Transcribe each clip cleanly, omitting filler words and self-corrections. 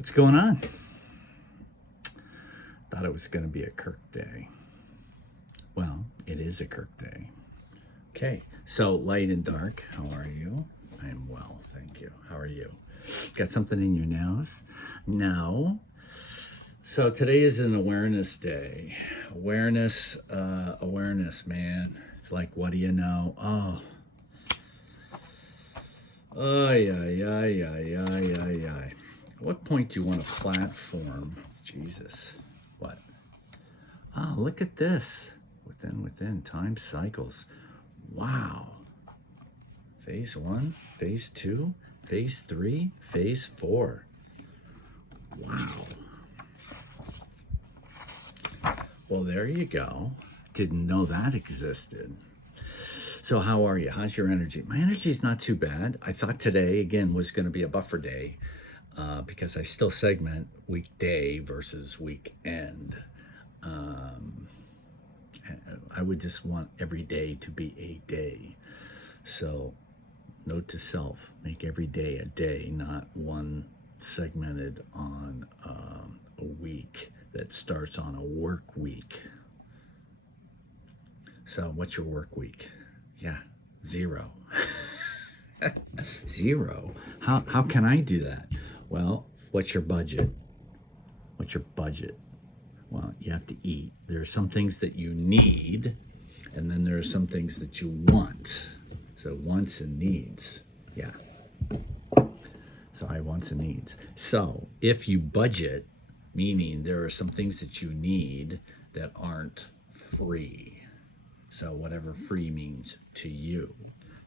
What's going on? Thought it was going to be a Kirk day. Well, it is a Kirk day. Okay, so light and dark, how are you? I am well, thank you. How are you? Got something in your nose? No. So today is an awareness day. Awareness, man. It's like, what do you know? Ay. At what point do you want a platform? Jesus. What? Oh, look at this. Within time cycles. Wow. Phase 1, phase 2, phase 3, phase 4. Wow. Well, there you go. Didn't know that existed. So how are you? How's your energy? My energy is not too bad. I thought today, again, was going to be a buffer day because I still segment weekday versus weekend. I would just want every day to be a day. So note to self, make every day a day, not one segmented on a week that starts on a work week. So what's your work week? Yeah, 0. 0? How can I do that? Well, what's your budget? What's your budget? Well, you have to eat. There are some things that you need, and then there are some things that you want. So wants and needs. Yeah. So I wants and needs. So if you budget, meaning there are some things that you need that aren't free. So whatever free means to you.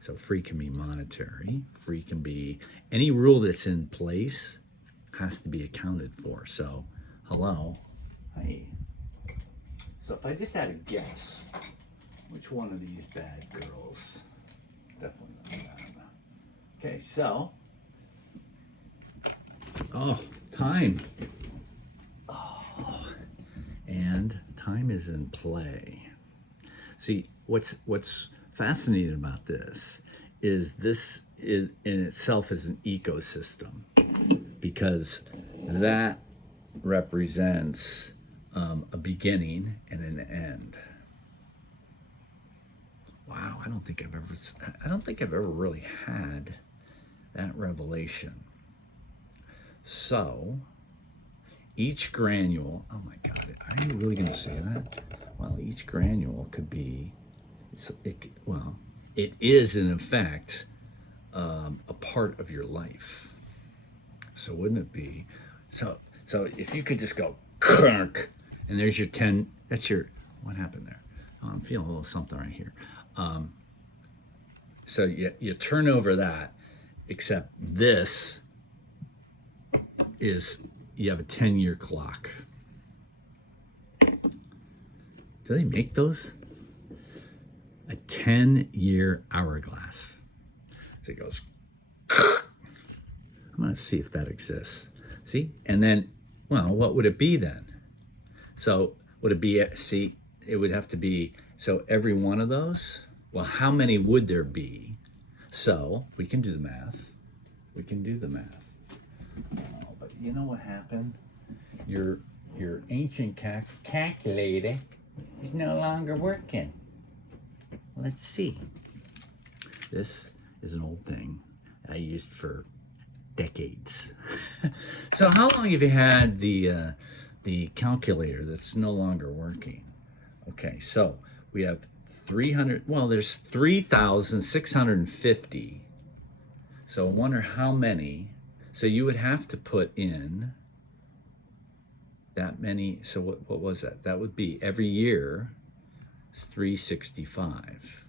So free can be monetary. Free can be any rule that's in place has to be accounted for. So, hello. Hi. So if I just had a guess, which one of these bad girls? Definitely not them. Okay, so. Oh, time. Oh, and time is in play. See, what's fascinating about this is in itself is an ecosystem, because that represents a beginning and an end. Wow, I don't think I've ever really had that revelation. So each granule, oh my God, are you really going to say that? Well, each granule could be, it is in effect a part of your life. So wouldn't it be? So if you could just go, Kirk, and there's your 10, what happened there? Oh, I'm feeling a little something right here. So you turn over that, except this is, you have a 10-year clock. Do they make those? A 10-year hourglass. So it goes, I'm going to see if that exists. See? And then, well, what would it be then? So would it be, it would have to be, so every one of those, well, how many would there be? So we can do the math. Oh, but you know what happened? Your ancient calculator is no longer working. Let's see. This is an old thing I used for decades. So how long have you had the calculator that's no longer working? Okay, so we have 300, well, there's 3,650. So I wonder how many. So you would have to put in that many. So what was that? That would be every year is 365.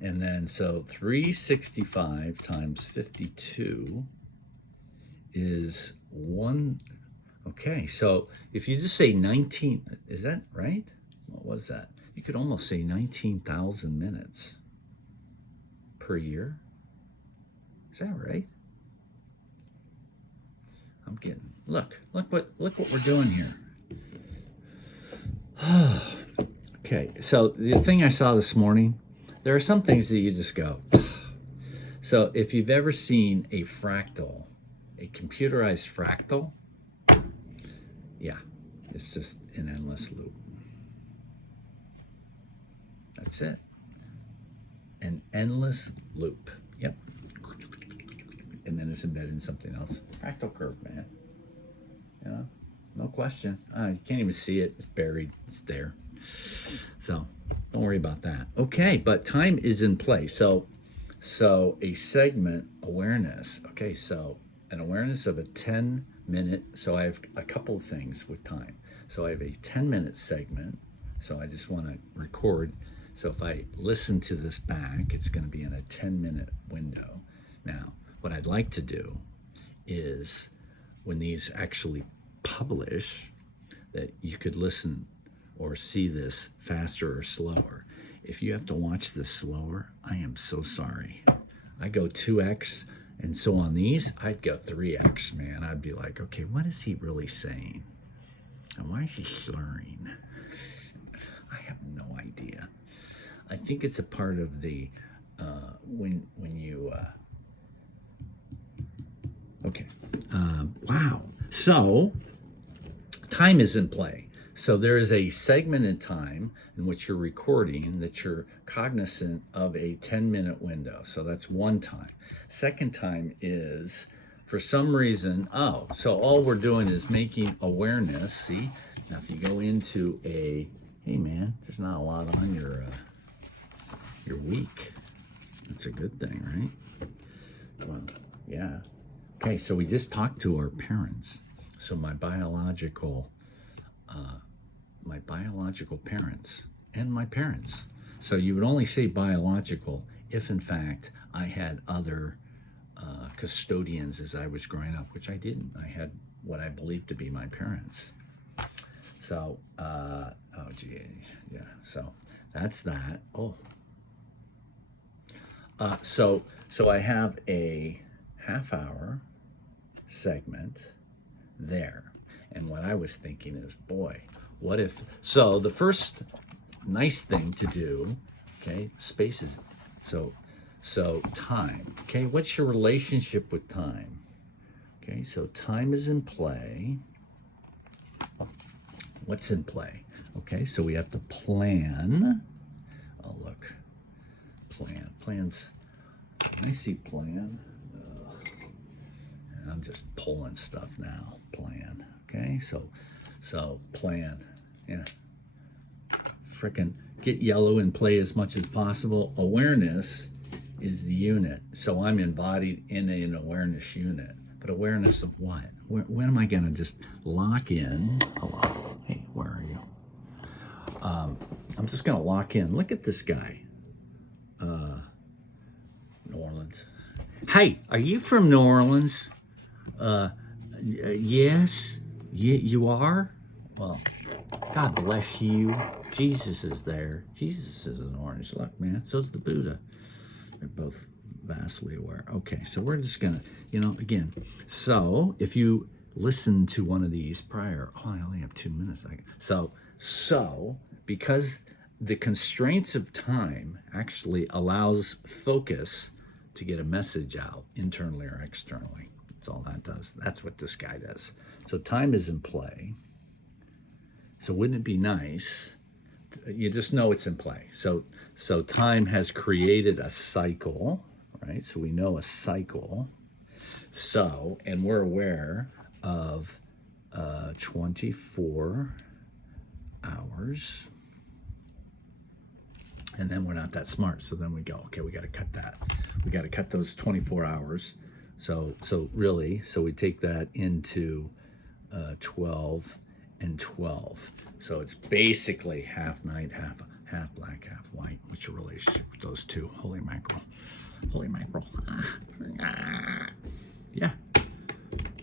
And then so 365 times 52 is 1. Okay, so if you just say 19, is that right? What was that? You could almost say 19,000 minutes per year. Is that right? I'm getting, look what we're doing here. Okay, so the thing I saw this morning, there are some things that you just go. So if you've ever seen a fractal, A computerized fractal, yeah, it's just an endless loop. That's it. An endless loop. Yep. And then it's embedded in something else. Fractal curve, man. Yeah, no question. You can't even see it. It's buried. It's there. So don't worry about that. Okay, but time is in play. So a segment awareness. Okay, so an awareness of a 10-minute. So I have a couple of things with time. So I have a 10-minute segment. So I just want to record. So if I listen to this back, it's going to be in a 10-minute window. Now, what I'd like to do is when these actually publish, that you could listen or see this faster or slower. If you have to watch this slower, I am so sorry. I go 2x, and so on these, I'd go 3x, man. I'd be like, okay, what is he really saying? And why is he slurring? I have no idea. I think it's a part of the, when you, okay. Wow. So time is in play. So there is a segment in time in which you're recording that you're cognizant of a 10-minute window. So that's one time. Second time is, for some reason, so all we're doing is making awareness. See, now if you go into a, hey man, there's not a lot on your week. That's a good thing, right? Well, yeah. Okay, so we just talked to our parents. So my biological parents and my parents. So you would only say biological if, in fact, I had other custodians as I was growing up, which I didn't. I had what I believed to be my parents. So, yeah. So that's that. So I have a half-hour segment there. And what I was thinking is, boy, what if, so the first nice thing to do, okay, space is, so time, okay, what's your relationship with time? Okay, so time is in play. What's in play? Okay, so we have to plan. Oh, look, plans. I see plan. I'm just pulling stuff now. Plan. Okay, so plan. Yeah. Frickin' get yellow and play as much as possible. Awareness is the unit. So I'm embodied in an awareness unit. But awareness of what? When am I gonna just lock in? Hello. Hey, where are you? I'm just gonna lock in. Look at this guy. New Orleans. Hey, are you from New Orleans? Yes, you are? Well, God bless you. Jesus is there. Jesus is an orange. Look, man, so's the Buddha. They're both vastly aware. Okay, so we're just gonna, again, so if you listen to one of these prior, I only have 2 minutes. So because the constraints of time actually allows focus to get a message out internally or externally. That's all that does. That's what this guy does. So time is in play. So wouldn't it be nice? You just know it's in play. So time has created a cycle, right? So we know a cycle. So, and we're aware of 24 hours. And then we're not that smart. So then we go, okay, we got to cut that. We got to cut those 24 hours. So really, so we take that into 12 and 12. So it's basically half night, half black, half white. What's your relationship with those two? Holy mackerel. Holy mackerel. Yeah.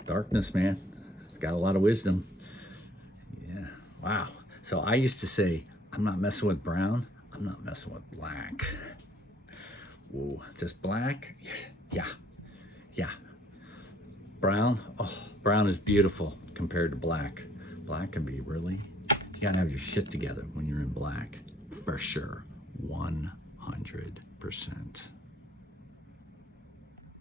Darkness, man. It's got a lot of wisdom. Yeah. Wow. So I used to say, I'm not messing with brown. I'm not messing with black. Whoa. Just black? Yeah. Yeah. Brown? Oh, brown is beautiful compared to black. Black can be really, you gotta have your shit together when you're in black. For sure. 100%.